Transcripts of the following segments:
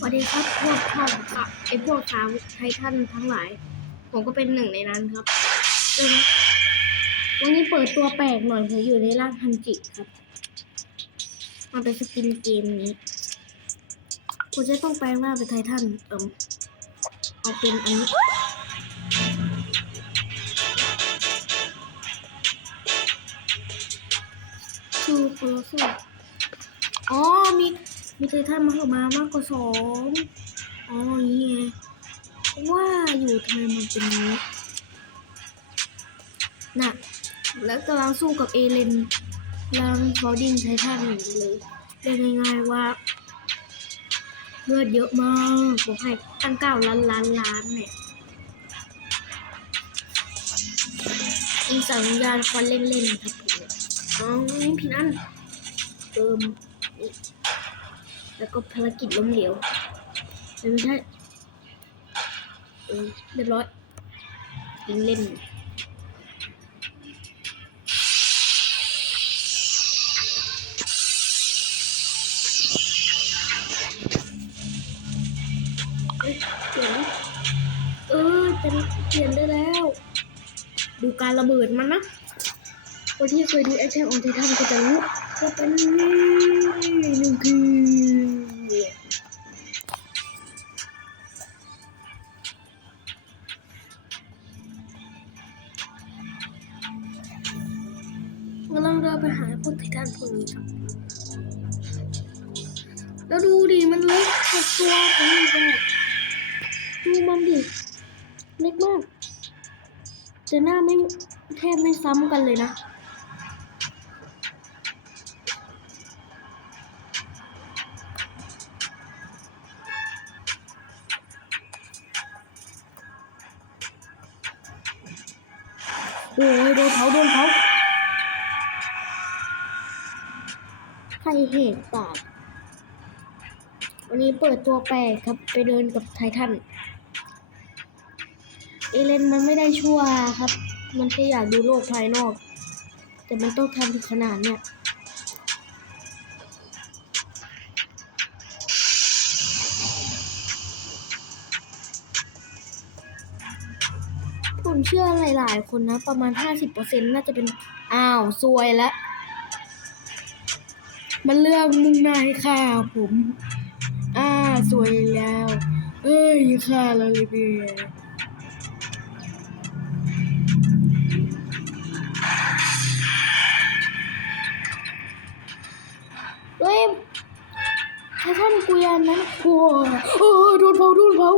สวัสดีครับพวกพ่อค่ะไอพวกชาวไททันทั้งหลาย ผมก็เป็นหนึ่งในนั้นครับวันนี้เปิดตัวแปลกหน่อยผมอยู่ในร่างฮันจิครับ มันเป็นสกินเกมนี้คุณจะต้องแปลงร่างเป็นไททันเอิมเอาเป็นอันนี้ชูโคลโซอ๋อมี มีไททันมาเข้ามามากกว่าสองอ๋ออย่างนี้ไงว่าอยู่ทำไมมันเป็นนี้น่ะ แล้วกำลังสู้กับเอเลนกำลังฟอดิ้งไททันอยู่เลยเรียกง่ายๆว่าเลือดเยอะมากผมให้ตั้งเก้าล้านล้านล้านเนี่ยอิงสัญญาณควันเล่นๆครับผมอ๋อนี่พี่นั่นเติมนี่ แล้วก็ภารกิจล้มเหลวไม่ใช่เออเรียบร้อยยิงเล่นเอ้ยเปลี่ยนเออจะเปลี่ยนได้แล้ว ดูการระเบิดมันนะคนที่เคยดูแอคชั่นของไททันก็จะรู้ ว่าเป็นนิวเคลียร์กำลังเดินไปหาพวกไททันพวกนี้ครับ แล้วดูดิ มันเล็กกว่าตัวผมอีกดูมันดิ เล็กมาก แต่หน้าไม่แทบไม่ซ้ำกันเลยนะ ใครเหตุปากวันนี้เปิดตัวแปลกครับไปเดินกับไททันเอเลนมันไม่ได้ชั่วครับ มันแค่อยากดูโลกภายนอก แต่มันต้องทำถึงขนาดเนี้ยผมเชื่อหลาย ๆ คนนะ ประมาณ 50%น่าจะเป็น อ้าว ซวยแล้ว มันเลือกมุ่งหน้าให้ฆ่าผม อ่าสวยแล้ว เอ้ยฆ่าแล้วเลยเบียเฮ้ยถ้ท่านกุยานนั้นโอ้โอ้โดนเผาโดนเผา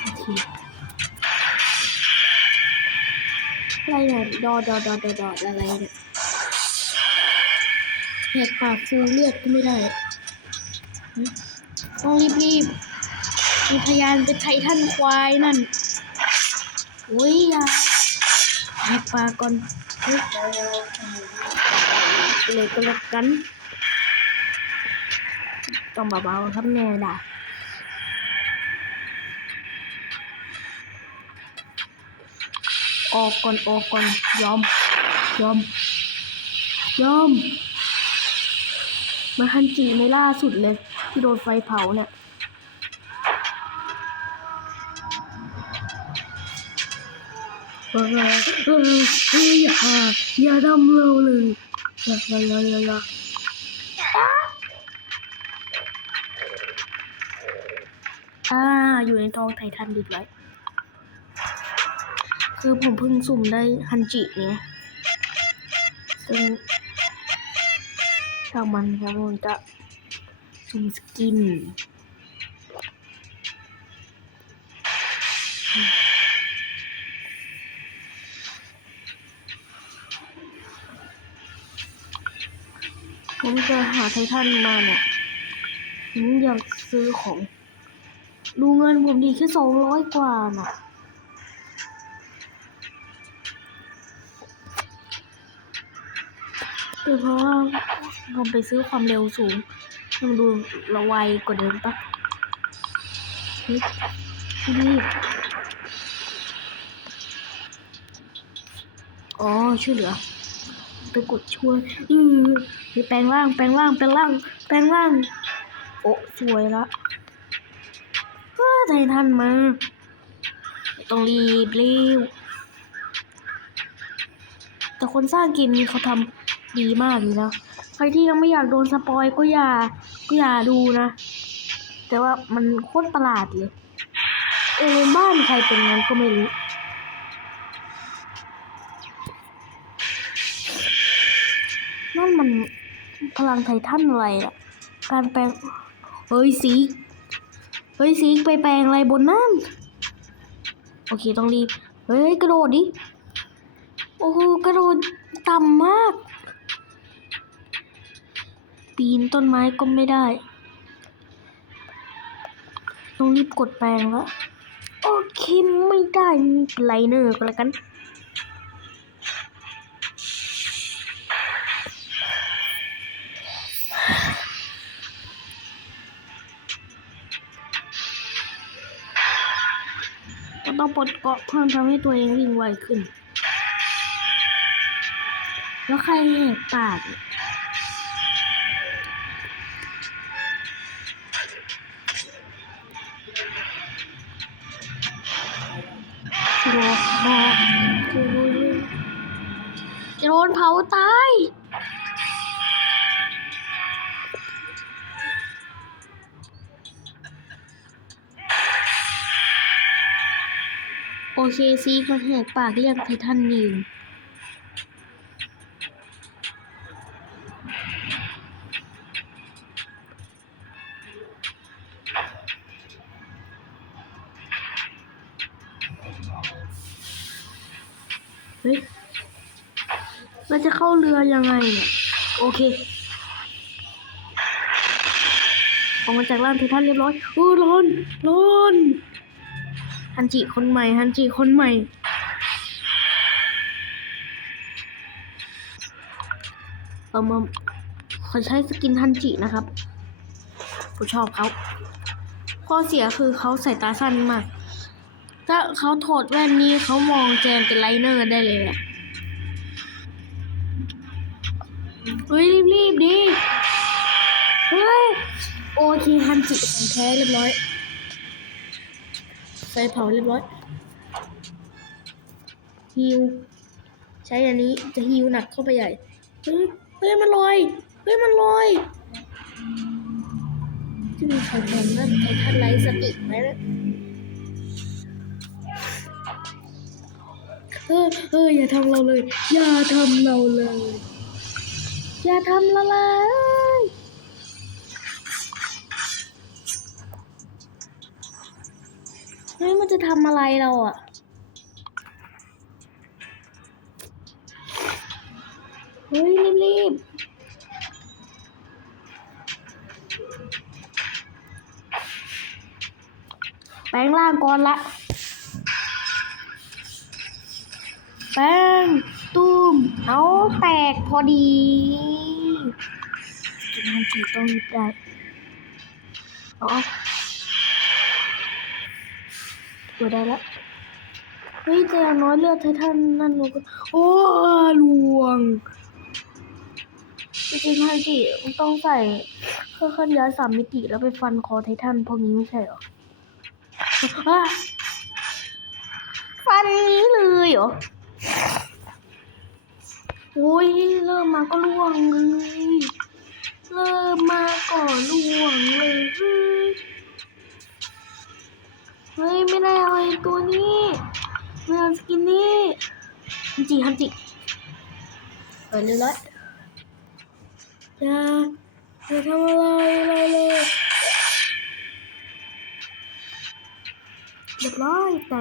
โอเค ดอดอดอดอดออะไรเนี่ยแหกปากฟูเลือดก็ไม่ได้ ต้องรีบรีบมีพยานเป็นไททันควายนั่นโอ้ยยาแหกปากก่อนเฮ้ยเลยก็แล้วกัน ต้องเบาๆครับแน่ด่า ออกก่อนออกก่อนยอม ยอม ยอม มาฮันจิในล่าสุดเลย ที่โดนไฟเผาเนี่ยเออเออเออเฮ้ยอย่าอย่าดำเราเลยอย่าอย่าอย่าอย่าอย่าอ่า อยู่ในท้องไททันดีไว้ คือผมเพิ่งสุ่มได้ฮันจิไงซึ่งช่างมันครับผมจะซูมสกินผมจะหาไททันมาเนี่ยผมอยากซื้อของ ดูเงินผมดีแค่สองร้อยกว่าน่ะ คือเพราะว่าผมไปซื้อความเร็วสูงมันดูระไวกว่าเดิมปะเฮ้ยรีบอ๋อช่วยเหลือไปกดช่วยอือไปแปลงร่าง แปลงร่าง แปลงร่าง แปลงร่าง โอ้สวยละเฮ้ยไททันมาต้องรีบเร็วแต่คนสร้างเกมนี้เขาทำ ดีมากเลยนะใครที่ยังไม่อยากโดนสปอยก็อย่าก็อย่าดูนะ แต่ว่ามันโคตรประหลาดเลย เออบ้านใครเป็นงั้นก็ไม่รู้นั่นมันพลังไททันอะไรอะการแปลงเฮ้ยสีเฮ้ยสีไปแปลงอะไรบนนั่น โอเคต้องรีบ เฮ้ยกระโดดดิ โอ้โหกระโดดต่ำมาก ปีนต้นไม้ก็ไม่ได้ ต้องรีบกดแปลงแล้วโอเคไม่ได้ไม่เนไรเนอร์ก็แล้วกันก็ต้องปลดเกาะเพิ่มทำให้ตัวเองวิ่งไวขึ้น แล้วใครแหกปากเนี่ยบอก เคซีก็แหกปากเรียกไททันนิวเฮ้ยเราจะเข้าเรือยังไงเนี่ย โอเค ออกมาจากร่างไททันเรียบร้อยอู้ร้อน ร้อน ฮันจิคนใหม่ ฮันจิคนใหม่ เอามาขอใช้สกินฮันจินะครับ ผมชอบเขา ข้อเสียคือเขาใส่ตาสั้นมาก ถ้าเขาถอดแว่นนี้เขามองแจนเป็นไลเนอร์ได้เลยอะเฮ้ยรีบๆดิ เฮ้ย โอเคฮันจิของแท้เรียบร้อย ไฟเผาเรียบร้อยฮิวใช้อันนี้จะฮิวหนักเข้าไปใหญ่เฮ้ยเฮ้ยมันลอยเฮ้ยมันลอยจะมีใครทำนั่นไททันไลท์สติไหมนะเออเอออย่าทำเราเลย อย่าทำเราเลย อย่าทำเราเลย เฮ้ยมัน จะทำอะไรเราอะ เฮ้ย รีบๆแปลงร่างก่อนละ แป้งตุ้มเอาแตกพอดีจุดนั้นจีต้องรีบได้เอาเอ ตัวได้แล้วเฮ้ยแต่อน้อยเลือดไททันนั่นหนูก็โอ้ลวงจริงๆฮันจิต้องใส่เครื่องเคลื่อนย้ายสามมิติแล้วไปฟันคอไททันพวกนี้ไม่ใช่หรอฟันนี้เลยเหรอโอ้ยเริ่มมาก็ล่วงเลย เริ่มมาก่อนล่วงเลย เฮ้ยไม่ได้อาไอ้ตัวนี้ไม่เอาสกินนี้ฮันจิฮันจิเปิดเรียบร้อยอย่าอย่าทำอะไรอะไรเลยเรียบร้อยแต่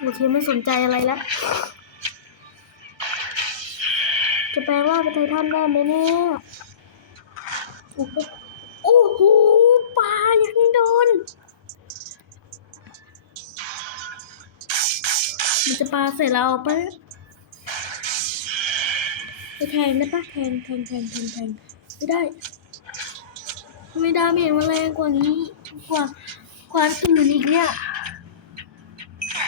โอเคไม่สนใจอะไรแล้วจะแปลว่าเป็นไททันได้ไหมเนี่ย มันจะปลาใส่เราปะไปแทงได้ปะแทงแทงแทงแทงแทงไม่ได้ทำไม่ได้เมียนมาแรงกว่านี้กว่ากว่าอื่นอีกเนี่ย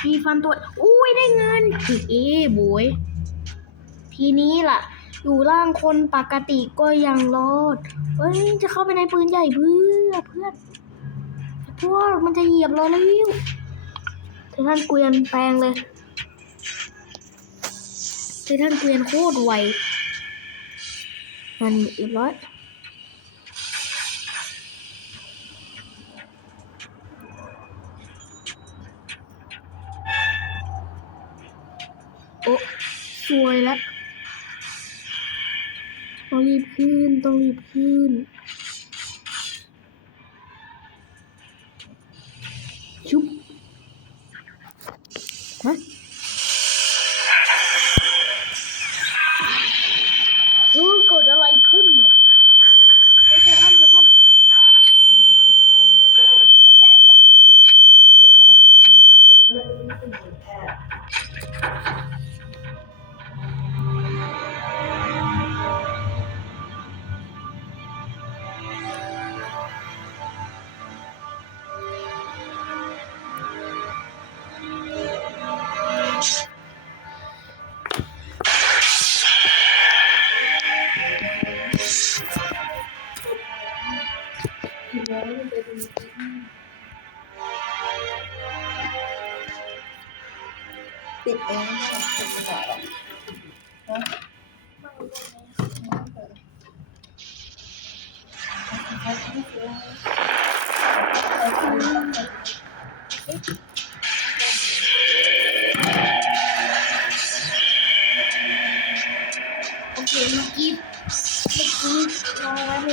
มีฟันตัว อุ้ยได้เงินเอ๊บวยทีนี้ล่ะ อยู่ร่างคนปกติก็ยังรอด เฮ้ย จะเข้าไปในปืนใหญ่เพื่อเพื่อนพวกมันจะเหยียบเราแล้วเทท่านเกวียนแปลงเลย เทท่านเกวียนโคตรไวอันเรียบร้อยโอ้สวยแล้วต้องรีบขึ้น ต้องรีบขึ้น ปิดเองปิดไม่ได้หรอกโอเคเมื่อกี้เมื่อกี้รอไว้เล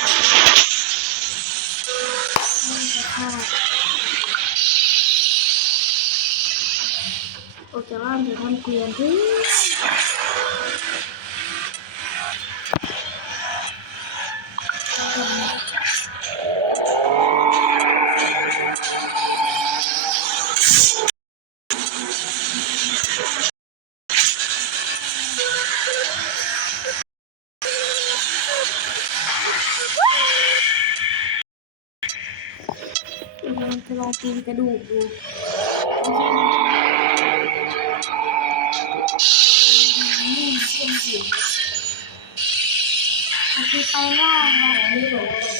ยไม่จะพลาดโอเคว่าจะทำเกวียนที่ กินกระดูกดูไม่ใช่นะมันคือไปล่างอะไม่รู้ว่าลอ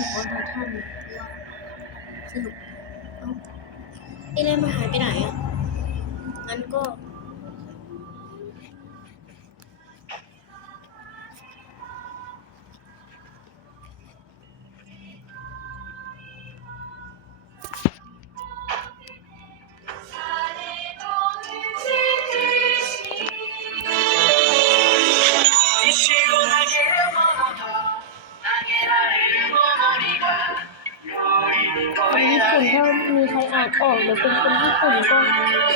องไปถึงวันไททันสนุกเอ้าเอเลนมาหายไปไหนอะงั้นก็ ออกหรือเป็นคนญี่ปุ่นก็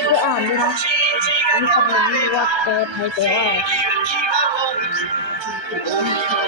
ก็อ่านด้วยนะมีคำนึงว่าแปลไทยแปลว่าอะไร